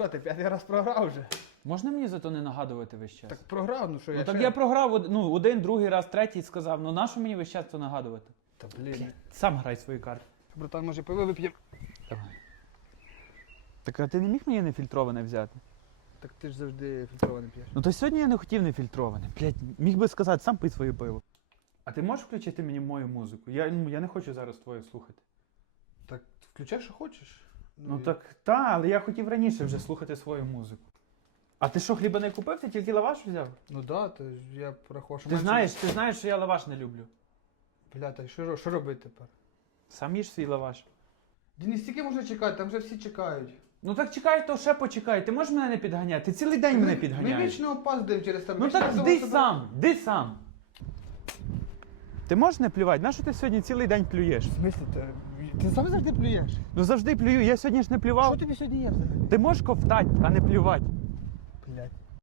Що ти, п'ятий раз програв вже? Можна мені зато не нагадувати весь час? Так програв, ну що я ну так ще- я програв од- ну, один, другий раз, третій сказав. Ну нащо мені весь час то нагадувати? Та блін. Сам грай свої карти. Братан, може пиво вип'ємо? Давай. Так а ти не міг мені нефільтроване взяти? Так ти ж завжди фільтроване п'єш. Ну то сьогодні я не хотів нефільтроване. Блять, міг би сказати, сам пий своє пиво. А ти можеш включити мені мою музику? Я, ну, я не хочу зараз твою слухати. Так включай, що хочеш. Ну і- так та, але я хотів раніше вже слухати свою музику. А ти що, хліба не купив? Ти тільки лаваш взяв? Ну да, то ж я порахував, що Ти менше- знаєш, ти знаєш, що я лаваш не люблю. Бля, та що, ро- що робити тепер? Сам їж свій лаваш. Денис, стільки можна чекати, там вже всі чекають. Ну так чекай, то ще почекай. Ти можеш мене не підганяти? Ти цілий день мене Ми підганяєш. вічно опаздуємо через тебе. Ну Вічно так йди собою- сам, йди сам. Ти можеш не плювати? Нащо ти сьогодні цілий день плюєш? В смислі, ти, ти сам завжди плюєш? Ну завжди плюю, я сьогодні ж не плював. Що тобі сьогодні є взагалі? Ти можеш ковтати, а не плювати. Блять.